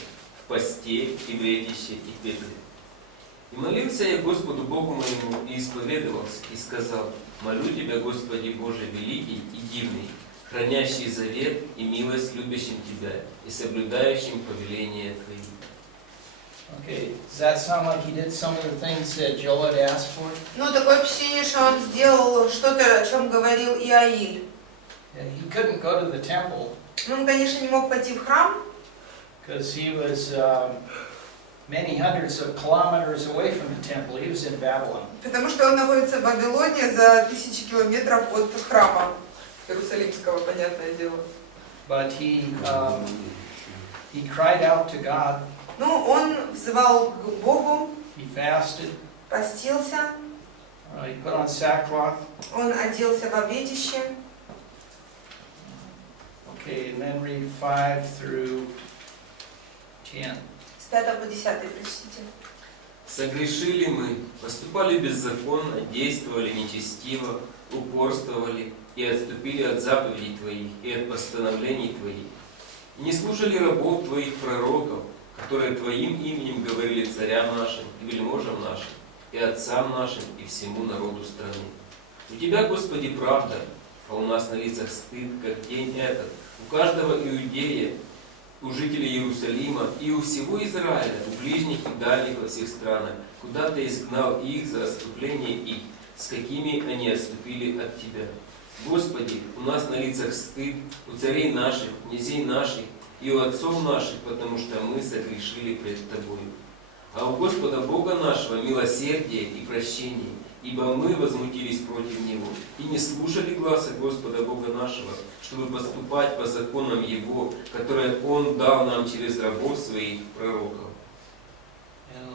в посте и вредище и пепле. И молился я Господу Богу моему, и исповедовался, и сказал: молю Тебя, Господи Боже, великий и дивный, хранящий завет и милость любящим Тебя и соблюдающим повеления Твои». Okay, does that sound like he did some of the things that Joel had asked for? Ну, такое впечатление, что он сделал что-то, о чем говорил Иаиль. He couldn't go to the temple Он, конечно, не мог пойти в храм, because he was many hundreds of kilometers away from the temple. He was in Babylon. потому что он находится в Вавилоне за 1000 километров от храма Иерусалимского, понятное дело. But he cried out to God. Ну, он взывал к Богу, He fasted. постился, He put on sackcloth. он оделся во вредище. Okay, and then read 5 through 10. С 5 по 10 прочтите. «Согрешили мы, поступали беззаконно, действовали нечестиво, упорствовали и отступили от заповедей Твоих и от постановлений Твоих. И не слушали рабов Твоих пророков, которые Твоим именем говорили царям нашим и вельможам нашим, и отцам нашим, и всему народу страны. У Тебя, Господи, правда, а у нас на лицах стыд, как день этот, у каждого иудея, у жителей Иерусалима и у всего Израиля, у ближних и дальних во всех странах, куда Ты изгнал их за отступление их, с какими они отступили от Тебя. Господи, у нас на лицах стыд, у царей наших, князей наших и у отцов наших, потому что мы согрешили пред Тобою. А у Господа Бога нашего милосердие и прощение, ибо мы возмутились против Него и не слушали гласа Господа Бога нашего, чтобы поступать по законам Его, которые Он дал нам через рабов Своих пророков». And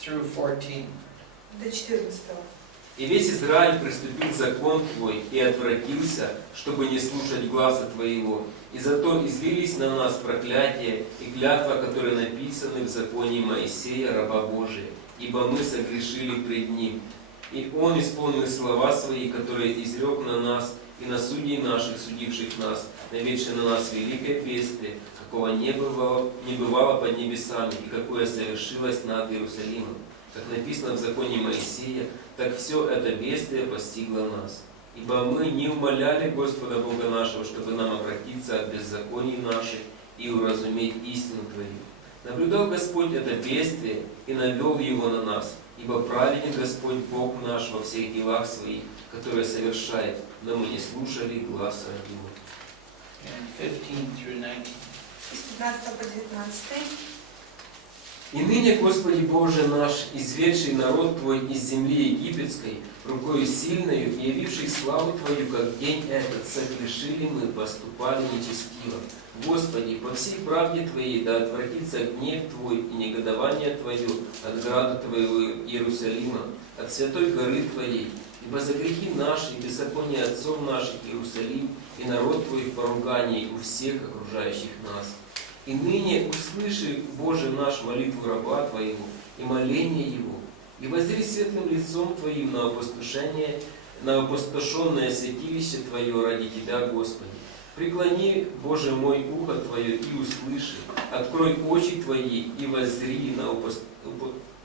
through 14. До 14. «И весь Израиль приступил закон Твой и отвратился, чтобы не слушать гласа Твоего, и зато излились на нас проклятие и клятва, которые написаны в законе Моисея, раба Божия, ибо мы согрешили пред Ним. И Он исполнил слова Свои, которые изрек на нас и на судей наших, судивших нас, наведший на нас великое бедствие, какого не бывало под небесами, и какое совершилось над Иерусалимом. Как написано в законе Моисея, так все это бедствие постигло нас. Ибо мы не умоляли Господа Бога нашего, чтобы нам обратиться от беззаконий наших и уразуметь истину Твою. Наблюдал Господь это бедствие и навел его на нас, ибо праведен Господь Бог наш во всех делах Своих, которые совершает, но мы не слушали гласа Его». And 15 through 19. С 15 по 19. «И ныне, Господи Боже наш, изведший народ Твой из земли египетской, рукою сильною и явивший славу Твою, как день этот, согрешили мы, поступали нечестиво. Господи, по всей правде Твоей да отвратится гнев Твой и негодование Твое от града Твоего Иерусалима, от святой горы Твоей, ибо за грехи наши и беззаконие отцов наших Иерусалим и народ Твой в поругании у всех окружающих нас. И ныне услыши, Боже наш, молитву раба Твоего и моление его, и воззри светлым лицом Твоим на опустошенное святилище Твое ради Тебя, Господи. Преклони, Боже мой, ухо Твое и услыши, открой очи Твои и воззри на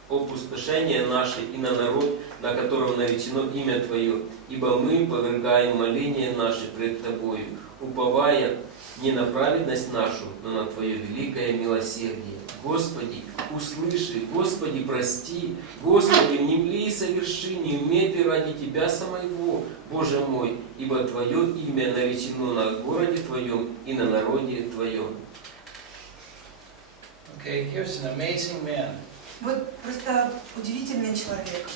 опустошение наше и на народ, на котором наречено имя Твое, ибо мы повергаем моление наше пред Тобою, уповая не на праведность нашу, но на Твое великое милосердие. Господи, услыши, Господи, прости, Господи, внемли и соверши, не умей Ты ради Тебя самого, Боже мой, ибо Твое имя наречено на городе Твоем и на народе Твоем». Okay, here's an amazing man. Вот просто удивительный человек.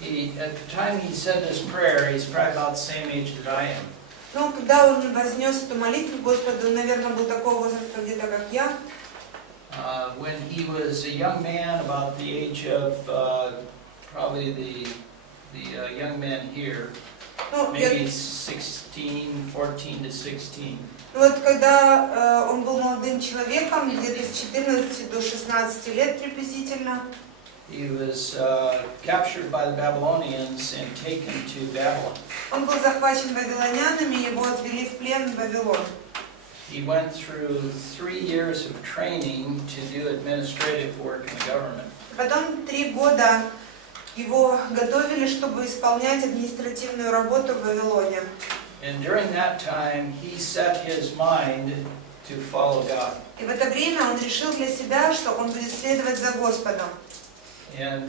At the time he said this prayer, he's probably about the same age that I am. Ну, когда он вознес эту молитву Господу, он, наверное, был такого возраста где-то, как я. When he was a young man, about the age of probably the young men here, Ну, maybe 16, 14 to 16. вот когда он был молодым человеком, где-то с 14 до 16 лет приблизительно, He was captured by the Babylonians and taken to Babylon. он был захвачен вавилонянами, его отвели в плен в Вавилон. He went through 3 years of training to do administrative work in the government. Потом 3 года его готовили, чтобы исполнять административную работу в Вавилоне. And during that time, he set his mind to follow God. И в это время он решил для себя, что он будет следовать за Господом. And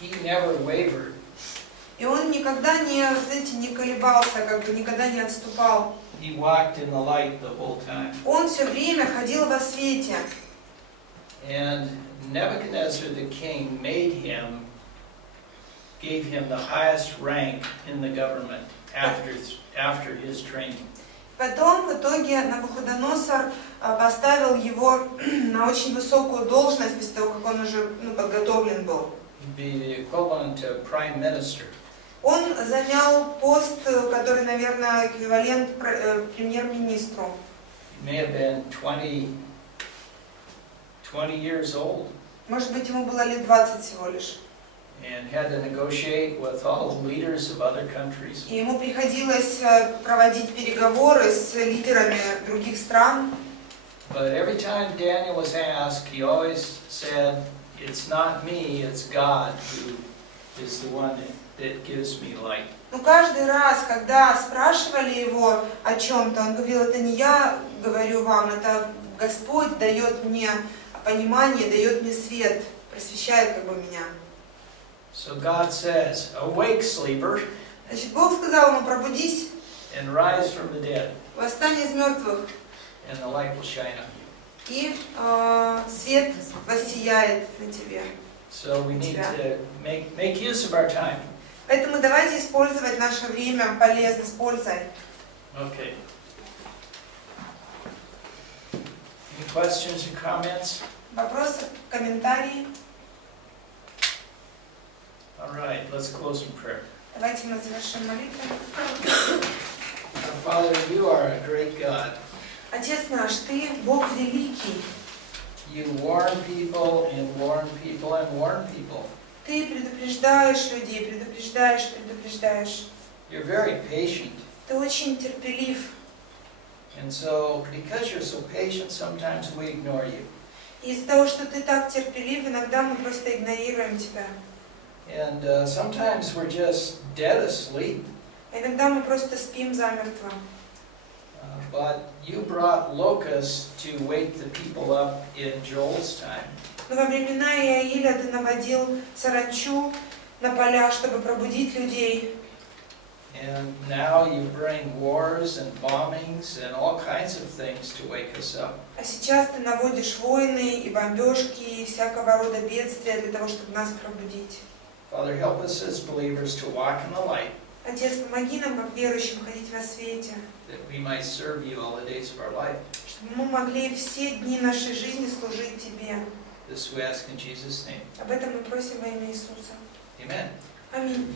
he never wavered. И он никогда не, знаете, не колебался, как бы никогда не отступал. He walked in the light the whole time. Он все время ходил во свете. And Nebuchadnezzar the king gave him the highest rank in the government after his training. Потом в итоге Навуходоносор поставил его на очень высокую должность, после того, как он уже подготовлен был. Be the equivalent of prime minister. Он занял пост, который, наверное, эквивалент премьер-министру. He may have been 20 years old. Может быть, ему было лет 20 всего лишь. And had to negotiate with all the leaders of other countries. И ему приходилось проводить переговоры с лидерами других стран. But every time Daniel was asked, he always said, "It's not me, it's God who is the one that gives me light." Но каждый раз, когда спрашивали его о чем-то, он говорил: это не я говорю вам, это Господь дает мне понимание, дает мне свет, просвещает как бы меня. So God says, "Awake, sleeper, Значит, Бог сказал ему: пробудись, and rise from the dead, восстань из мертвых, and the light will shine on you." и свет воссияет на тебе. So we need to make use of our time. Поэтому давайте использовать наше время полезно, с пользой. Okay. Any questions or comments? Вопросы, комментарии? All right, let's close in prayer. Давайте мы завершим молитву. Our Father, you are a great God. Отец наш, Ты Бог великий. You warn people and warn people and warn people. Ты предупреждаешь людей, предупреждаешь. You're very patient. Ты очень терпелив. And so, because you're so patient, sometimes we ignore you. И из-за того, что Ты так терпелив, иногда мы просто игнорируем Тебя. And sometimes we're just dead asleep. Иногда мы просто спим замертво. But you brought locusts to wake the people up in Joel's time. Но во времена Иаиля Ты наводил саранчу на поля, чтобы пробудить людей. And now you bring wars and bombings and all kinds of things to wake us up. А сейчас Ты наводишь войны и бомбежки и всякого рода бедствия для того, чтобы нас пробудить. Father, help us as believers to walk in the light, Отец, помоги нам, как верующим, ходить во свете, that we might serve you all the days of our life. чтобы мы могли все дни нашей жизни служить Тебе. This we ask in Jesus' name. Об этом мы просим во имя Иисуса. Amen. Аминь.